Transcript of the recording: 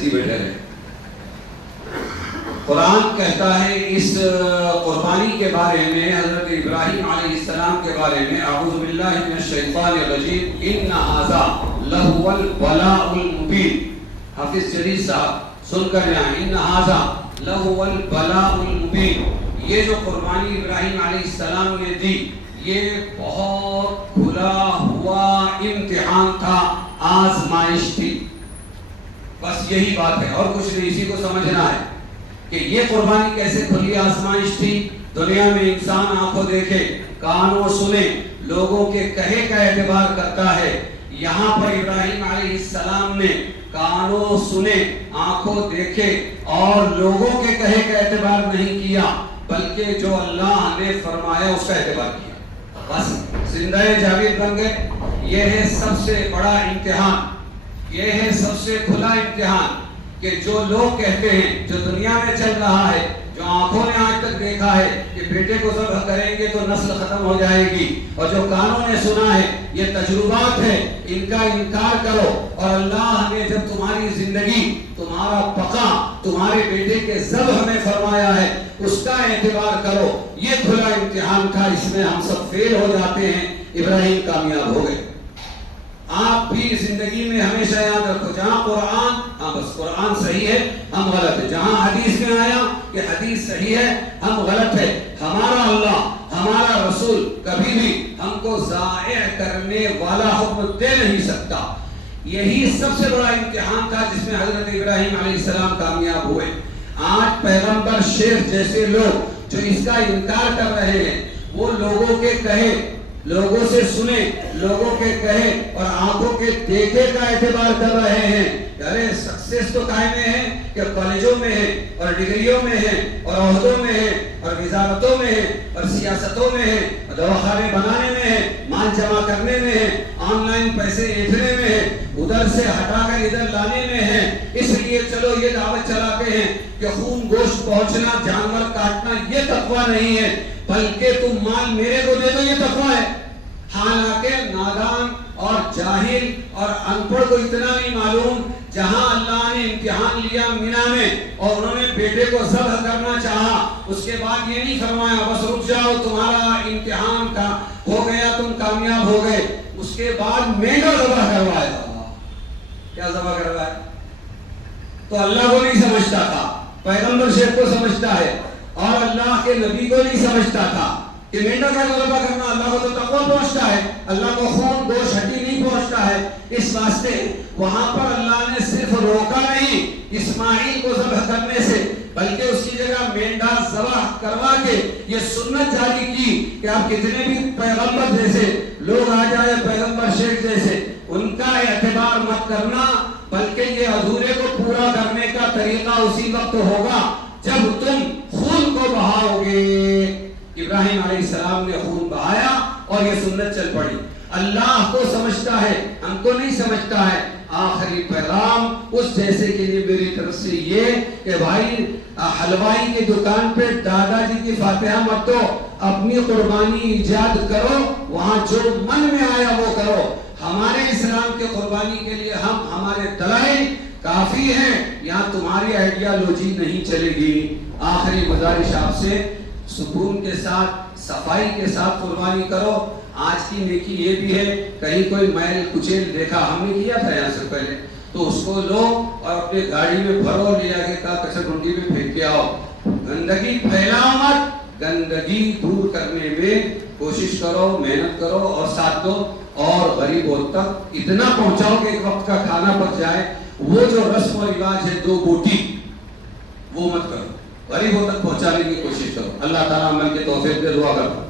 اسی بیٹھے رہے. قرآن کہتا ہے اس قربانی کے بارے میں، حضرت ابراہیم علیہ السلام کے بارے میں، اعوذ باللہ من الشیطان الرجیم، ان ھذا لہو البلاء المبین. حافظ جلیل صاحب سن کر یہاں، ان ھذا لہو البلاء المبین. یہ جو قربانی ابراہیم علیہ السلام نے دی، یہ بہت کھلا ہوا امتحان تھا، آزمائش تھی. بس یہی بات ہے اور کچھ نہیں. اسی کو سمجھنا ہے کہ یہ قربانی کیسے کھلی آزمائش تھی. دنیا میں انسان آنکھوں دیکھے، کانوں سنے، لوگوں کے کہے کا اعتبار کرتا ہے. یہاں پر ابراہیم علیہ السلام نے کانوں سنے، آنکھوں دیکھے اور لوگوں کے کہے کا اعتبار نہیں کیا، بلکہ جو اللہ نے فرمایا اس کا اعتبار کیا. بس زندہ جاوید بن گئے. یہ ہے سب سے بڑا امتحان، یہ ہے سب سے کھلا امتحان کہ جو لوگ کہتے ہیں، جو دنیا میں چل رہا ہے، جو آنکھوں نے آج تک دیکھا ہے کہ بیٹے کو ذبح کریں گے تو نسل ختم ہو جائے گی، اور جو کانوں نے سنا ہے، یہ تجربات ہے، ان کا انکار کرو. اور اللہ نے جب تمہاری زندگی، تمہارا بقا، تمہارے بیٹے کے ذبح میں فرمایا ہے، اس کا اعتبار کرو. یہ کھلا امتحان تھا، اس میں ہم سب فیل ہو جاتے ہیں، ابراہیم کامیاب ہو گئے. آپ بھی زندگی میں ہمیشہ یاد رکھو، جہاں قرآن، بس قرآن صحیح ہے ہم غلط ہے، جہاں حدیث میں آیا کہ حدیث صحیح ہے ہم غلط ہے. ہمارا اللہ، ہمارا رسول کبھی بھی ہم کو ضائع کرنے والا حکم دے نہیں سکتا. یہی سب سے بڑا امتحان تھا جس میں حضرت ابراہیم علیہ السلام کامیاب ہوئے. آج پیغمبر شیخ جیسے لوگ جو اس کا انکار کر رہے ہیں، وہ لوگوں کے کہے، لوگوں سے سنے، لوگوں کے کہے اور آنکھوں کے دیکھے کا اعتبار کر رہے ہیں. ارے سکسیس تو کائے میں ہے کہ کالجوں میں ہے اور ڈگریوں میں ہے اور عہدوں میں ہے اور وزارتوں میں ہے اور سیاستوں میں ہے اور دواخانے بنانے میں ہے، مال جمع کرنے میں ہے، آن لائن پیسے ایٹھنے میں ہے، ادھر سے ہٹا کر ادھر لانے میں ہے. اس لیے چلو یہ دعوت چلاتے ہیں کہ خون گوشت پہنچنا، جانور کاٹنا یہ تقویٰ نہیں ہے، بلکہ تم مال میرے کو دے دو یہ تقویٰ ہے. حالانکہ نادان اور جاہل اور ان پڑھ کو اتنا نہیں معلوم، جہاں اللہ نے امتحان لیا مینا میں اور انہوں نے بیٹے کو ذبح کرنا چاہا، اس کے بعد یہ نہیں فرمایا بس رک جاؤ تمہارا امتحان کا ہو گیا، تم کامیاب ہو گئے. اس کے بعد مینڈا ذبح کروایا. کیا ذبح کروایا؟ تو اللہ کو نہیں سمجھتا تھا، پیغمبر شیخ کو سمجھتا ہے، اور اللہ کے نبی کو نہیں سمجھتا تھا کہ مینڈا کا ذبح کرنا. اللہ کو تو تقویٰ پہنچتا ہے، اللہ کو خون گوشت ہڈی نہیں پہنچتا ہے. اس واسطے وہاں پر اللہ نے صرف روکا نہیں اسماعیل کو ذبح کرنے سے، بلکہ اس کی جگہ مینڈا ذبح کروا کے یہ سنت جاری کی کہ آپ کتنے بھی پیغمبر جیسے لوگ آ جائے، پیغمبر شیخ جیسے، ان کا اعتبار مت کرنا، بلکہ یہ ادھورے کو پورا کرنے کا طریقہ اسی وقت ہوگا جب تم خون کو بہاؤ گے. ابراہیم علیہ السلام نے خون بہایا اور یہ سنت چل پڑی. اللہ کو سمجھتا ہے، ہم کو نہیں سمجھتا ہے. آخری پیغام اس جیسے کے لیے میری طرف سے یہ کہ بھائی حلوائی کی دکان پہ دادا جی کی فاتحہ مت دو، اپنی قربانی ایجاد کرو، وہاں جو من میں آیا وہ کرو. ہمارے اسلام کے قربانی کے لیے ہمارے دلائل کافی ہیں، یہاں تمہاری آئیڈیالوجی نہیں چلے گی. آخری گزارش آپ سے، سکون کے ساتھ، صفائی کے ساتھ قربانی کرو. آج کی نیکی یہ بھی ہے، کہیں کوئی میل کچیل دیکھا، ہم نے کیا تھا یہاں سے پہلے، تو اس کو لو اور اپنے گاڑی میں بھرو، لے جا کے کچرا ڈنڈی میں پھینک کے آؤ. گندگی پھیلاؤ مت، گندگی دور کرنے میں کوشش کرو، محنت کرو اور ساتھ دو، اور غریبوں تک اتنا پہنچاؤ کہ ایک وقت کا کھانا پک جائے. وہ جو رسم و رواج ہے 2 بوٹی، وہ مت کرو، غریبوں تک پہنچانے کی کوشش کرو. اللہ تعالیٰ عمل کے توفیق دے. دعا کرو.